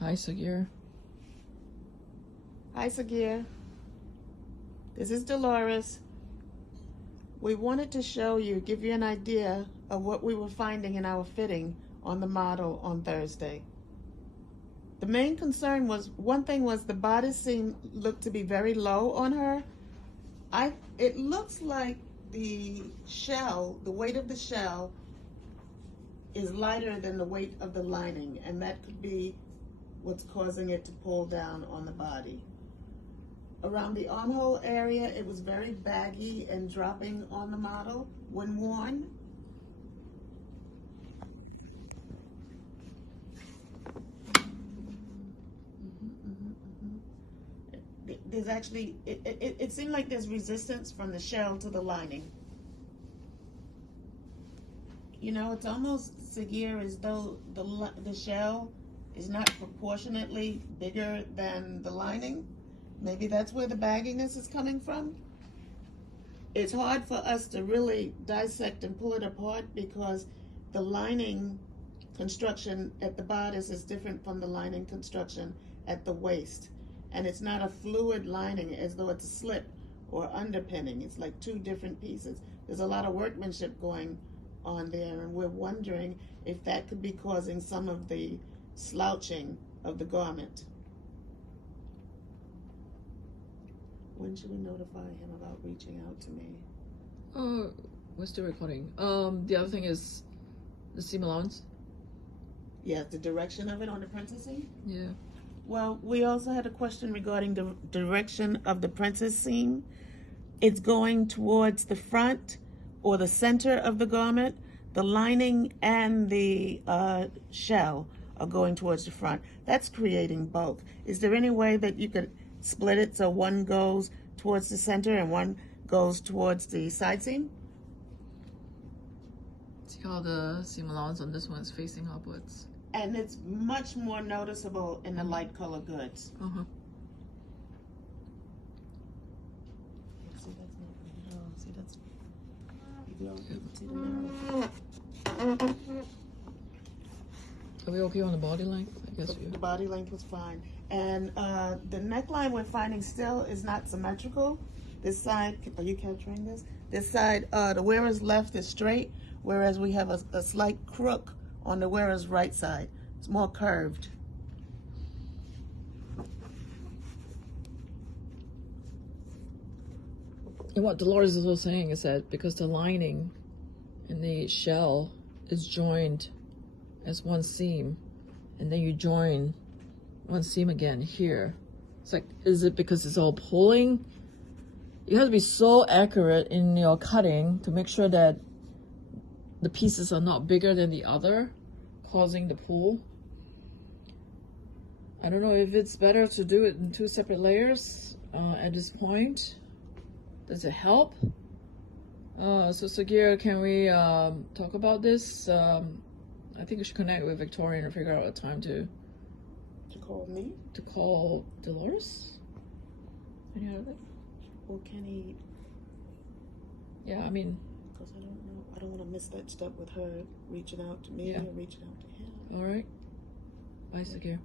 Hi, Sagir. Hi, Sagir. This is Dolores. We wanted to show you, give you an idea of what we were finding in our fitting on the model on Thursday. The main concern was, one thing was the bodice seam looked to be very low on her. It looks like the shell, the weight of the shell is lighter than the weight of the lining, and that could be what's causing it to pull down on the body. Around the armhole area, it was very baggy and dropping on the model when worn. There's actually, it seemed like there's resistance from the shell to the lining. You know, it's almost, Sagir, as though the shell is not proportionately bigger than the lining. Maybe that's where the bagginess is coming from. It's hard for us to really dissect and pull it apart because the lining construction at the bodice is different from the lining construction at the waist. And it's not a fluid lining as though it's a slip or underpinning. It's like two different pieces. There's a lot of workmanship going on there, and we're wondering if that could be causing some of the slouching of the garment. When should we notify him about reaching out to me? Oh, we're still recording. The other thing is the seam allowance. Yeah, the direction of it on the princess seam? Yeah. Well, we also had a question regarding the direction of the princess seam. It's going towards the front or the center of the garment. The lining and the shell are going towards the front. That's creating bulk. Is there any way that you could split it so one goes towards the center and one goes towards the side seam? See how the seam allowance on this one is facing upwards. And it's much more noticeable in the light color goods. Uh-huh. See, that's not good at all. See, that's, you don't see the narrow. Are we okay on the body length? I guess The body length was fine. And the neckline we're finding still is not symmetrical. This side, are you capturing this? This side, the wearer's left is straight, whereas we have a slight crook on the wearer's right side. It's more curved. And what Dolores is also saying is that because the lining and the shell is joined as one seam, and then you join one seam again here. It's like, is it because it's all pulling? You have to be so accurate in your cutting to make sure that the pieces are not bigger than the other, causing the pull. I don't know if it's better to do it in two separate layers at this point. Does it help? So Sagir, can we talk about this? I think we should connect with Victoria and figure out a time to call me? To call Dolores? Any other? Or can he? Yeah, I mean. Because I don't know. I don't want to miss that step with her reaching out to me or reaching out to him. All right. Bye, Sagir.